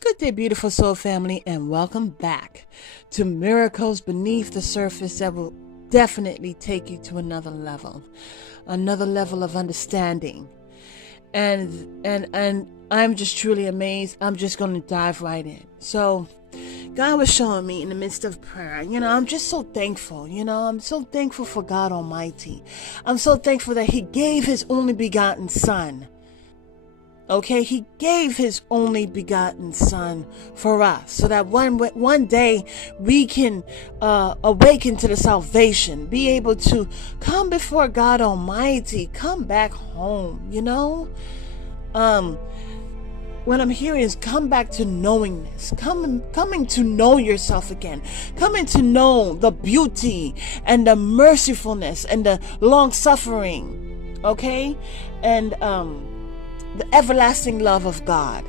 Good day, beautiful soul family, and welcome back to Miracles Beneath the Surface that will definitely take you to another level of understanding. And I'm just truly amazed. I'm just going to dive right in. So, God was showing me in the midst of prayer, I'm just so thankful. I'm so thankful for God Almighty. I'm so thankful that He gave His only begotten Son. Okay, He gave His only begotten Son for us so that one day we can awaken to the salvation, be able to come before God Almighty, come back home, What I'm hearing is come back to knowingness, coming to know yourself again, coming to know the beauty and the mercifulness and the long suffering, okay, and the everlasting love of God.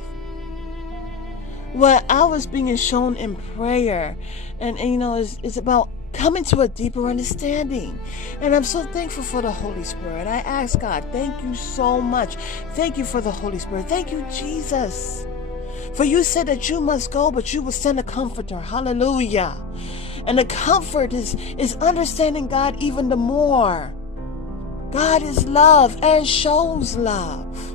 What I was being shown in prayer, and is about coming to a deeper understanding. And I'm so thankful for the Holy Spirit. I ask God, thank you so much. Thank you for the Holy Spirit. Thank you, Jesus. For you said that you must go, but you will send a comforter. Hallelujah. And the comfort is understanding God even the more. God is love and shows love.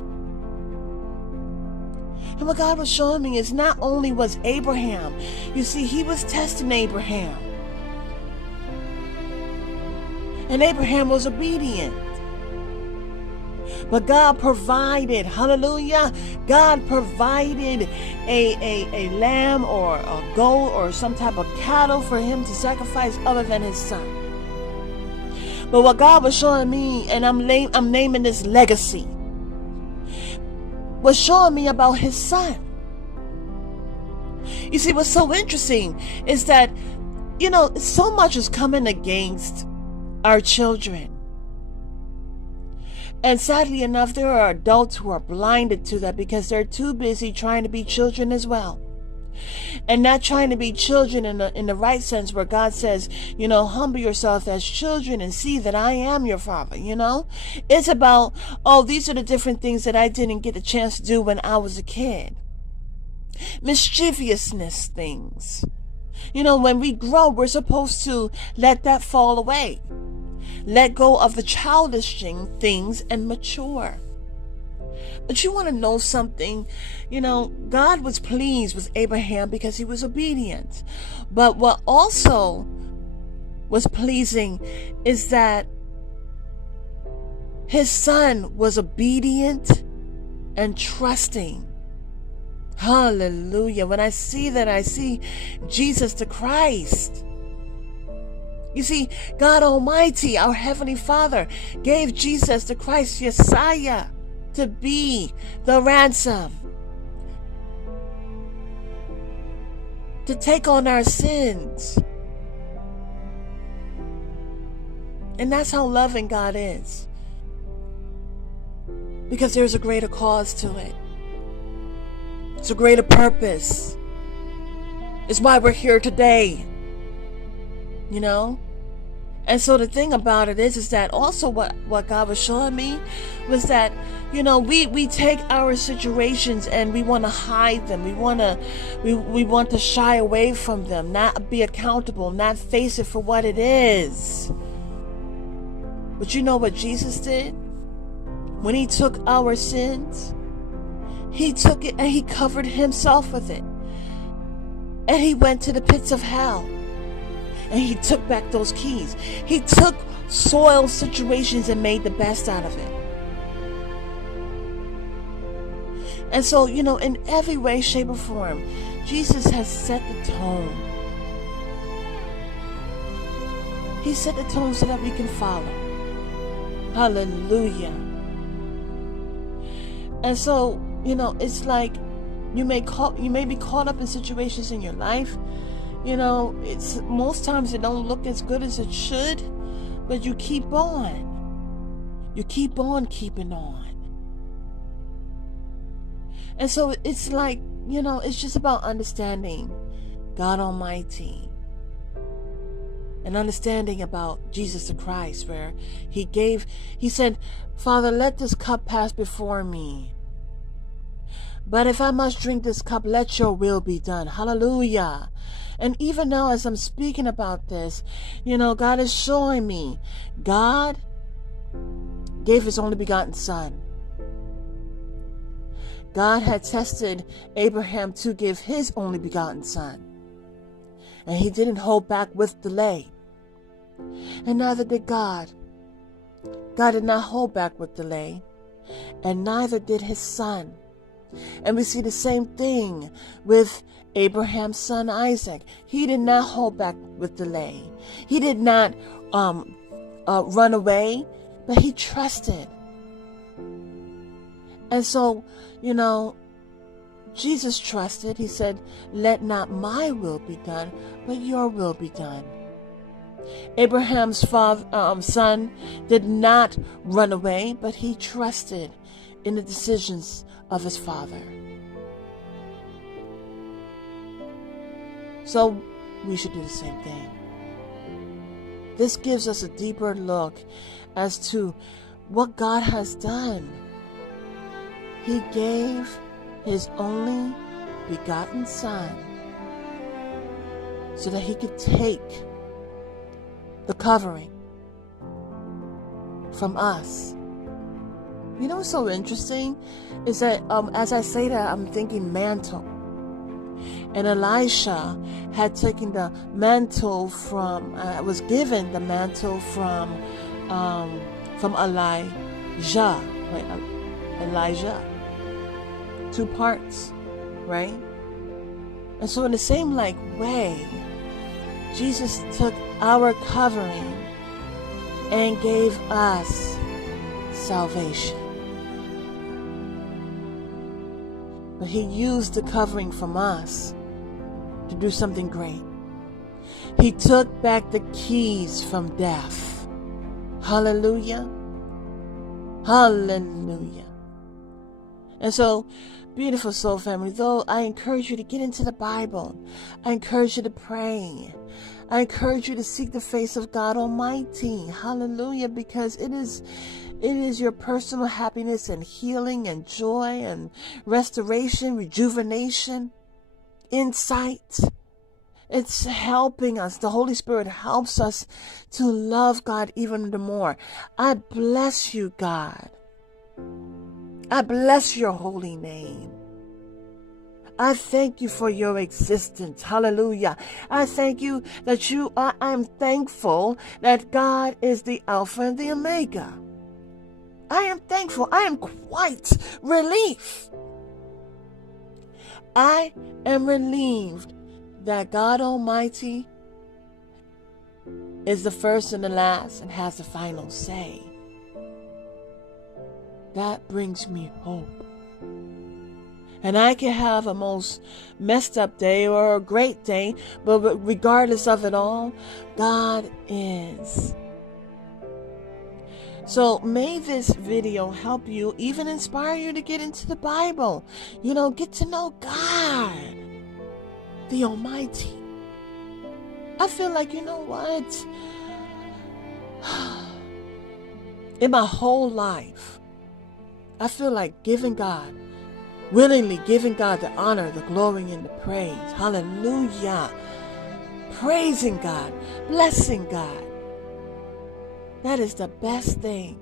And what God was showing me is not only was Abraham, you see, He was testing Abraham. And Abraham was obedient. But God provided, hallelujah, God provided a lamb or a goat or some type of cattle for him to sacrifice other than his son. But what God was showing me, and I'm naming this legacy, was showing me about his son. You see, what's so interesting is that, so much is coming against our children. And sadly enough, there are adults who are blinded to that because they're too busy trying to be children as well. And not trying to be children in the right sense where God says, humble yourself as children and see that I am your father, It's about, these are the different things that I didn't get the chance to do when I was a kid. Mischievousness things. When we grow, we're supposed to let that fall away. Let go of the childish things and mature. But you want to know something? God was pleased with Abraham because he was obedient. But what also was pleasing is that his son was obedient and trusting. Hallelujah. When I see that, I see Jesus the Christ. You see, God Almighty, our Heavenly Father, gave Jesus the Christ, Yeshua, to be the ransom, to take on our sins. And that's how loving God is. Because there's a greater cause to it. It's a greater purpose. It's why we're here today. And so the thing about it is that also what God was showing me was that, we take our situations and we want to hide them. We want to shy away from them, not be accountable, not face it for what it is. But you know what Jesus did? When He took our sins, He took it and He covered Himself with it. And He went to the pits of hell. And He took back those keys. He took soiled situations and made the best out of it. And so, in every way, shape, or form, Jesus has set the tone. He set the tone so that we can follow. Hallelujah. And so, it's like you may be caught up in situations in your life. It's most times it don't look as good as it should, but you keep on. You keep on keeping on. And so it's like, it's just about understanding God Almighty and understanding about Jesus the Christ, where He said, Father, let this cup pass before me. But if I must drink this cup, let your will be done. Hallelujah. And even now, as I'm speaking about this, God is showing me God gave his only begotten son. God had tested Abraham to give his only begotten son. And he didn't hold back with delay. And neither did God. God did not hold back with delay. And neither did his son. And we see the same thing with Abraham's son Isaac. He did not hold back with delay. He did not run away, but he trusted. And so, Jesus trusted. He said, let not my will be done, but your will be done. Abraham's son did not run away, but he trusted in the decisions of his father. So we should do the same thing. This gives us a deeper look as to what God has done. He gave his only begotten son so that he could take the covering from us. What's so interesting is that as I say that, I'm thinking mantle. And Elisha had taken the mantle was given the mantle from Elijah, right? Elijah. 2 parts, right? And so in the same way, Jesus took our covering and gave us salvation. But he used the covering from us to do something great. He took back the keys from death. Hallelujah. Hallelujah. And so, beautiful soul family, though I encourage you to get into the Bible, I encourage you to pray, I encourage you to seek the face of God Almighty. Hallelujah. Because it is your personal happiness and healing and joy and restoration, rejuvenation, insight. It's helping us. The Holy Spirit helps us to love God even the more. I bless you, God. I bless your holy name. I thank you for your existence. Hallelujah. I thank you that I'm thankful that God is the Alpha and the Omega. I am thankful. I am quite relieved. I am relieved that God Almighty is the first and the last and has the final say. That brings me hope. And I can have a most messed up day or a great day, but regardless of it all, God is. So may this video help you, even inspire you to get into the Bible. Get to know God, the Almighty. I feel like, what? In my whole life, I feel like willingly giving God the honor, the glory, and the praise. Hallelujah. Praising God, blessing God. That is the best thing,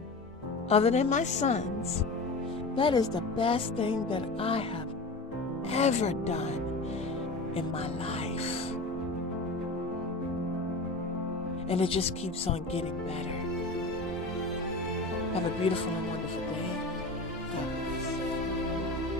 other than my sons. That is the best thing that I have ever done in my life. And it just keeps on getting better. Have a beautiful and wonderful day. God bless.